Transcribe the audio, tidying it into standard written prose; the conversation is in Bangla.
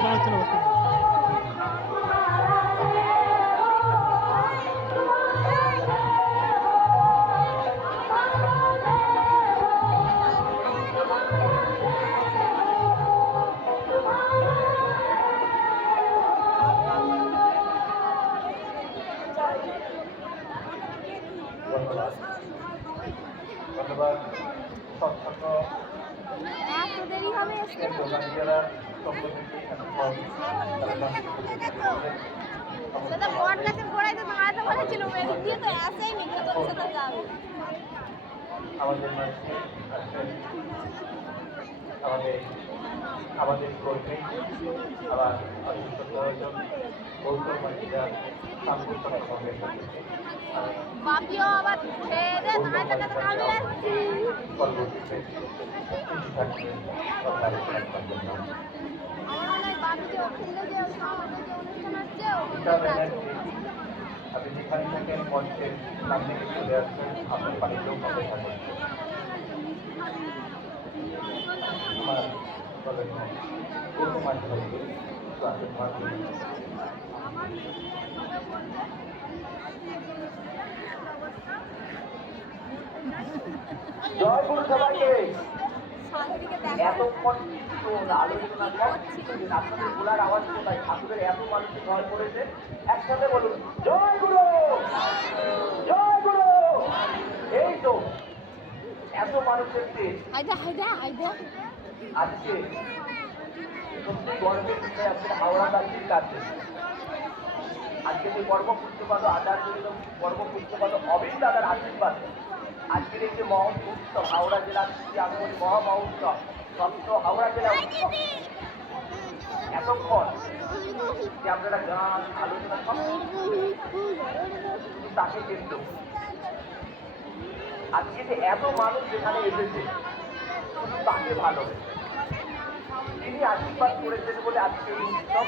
আলোচনা করতে ধন্যবাদ সৎসঙ্গ দেরি হবে দোকানিরা সম্পত্তি সেটা বট গাছের গোড়ায় তো দাঁড়াতে বলেছিল মেঘ দিয়ে তো আসেই নি তো সেটা যাবে আমাদের মাঝে আছেন আমাদের কর্মী আবার অসুস্থজন গৌতম মাঝিরা সাংস্কৃতিক সঙ্গে বাপিও আবার খেয়ে দে দাঁড়াতে দাঁড়াতে আমি আসছি পরবর্তীতে সরকারি আমার মনে হয় বাপি যে ওখানে যে সামনে যে অনুষ্ঠান হচ্ছে ওখানে আপনি যেখানে থাকেন মঞ্চের সামনে চলে আসছেন আপনার বাড়িতেও অপেক্ষা করছেন আমার বলেন গৌতম মাঝি ক্লাসের মাধ্যমে জয় গুরু সবাইকে এতক্ষণ আলোচনা করছিলেন আপনাদের গোলার আওয়াজ কোথায় ঠাকুরের এত মানুষকে জয় করেছে একসাথে বলুন জয় গুরু জয় গুরু এই তো এত মানুষের আজকে সত্যি গর্বের বিষয় আজকে হাওড়াবাসীর কাছে আজকে যে কর্মপুষ্যপাত আচার্য কর্মপুষ্যপাত অবিন দাদার আশীর্বাদ আজকের এই যে মহৎ উৎসব হাওড়া জেলার আগমনী মহা মহোৎসব সপ্ত হাওড়া জেলা উৎসব এতক্ষণ যে আপনারা গান আলোচনা সব শুধু তাকে কেন্দ্র আজকে যে এত মানুষ যেখানে এসেছে শুধু তাকে ভালোবেসে তিনি আশীর্বাদ করেছেন বলে আজকে এই উৎসব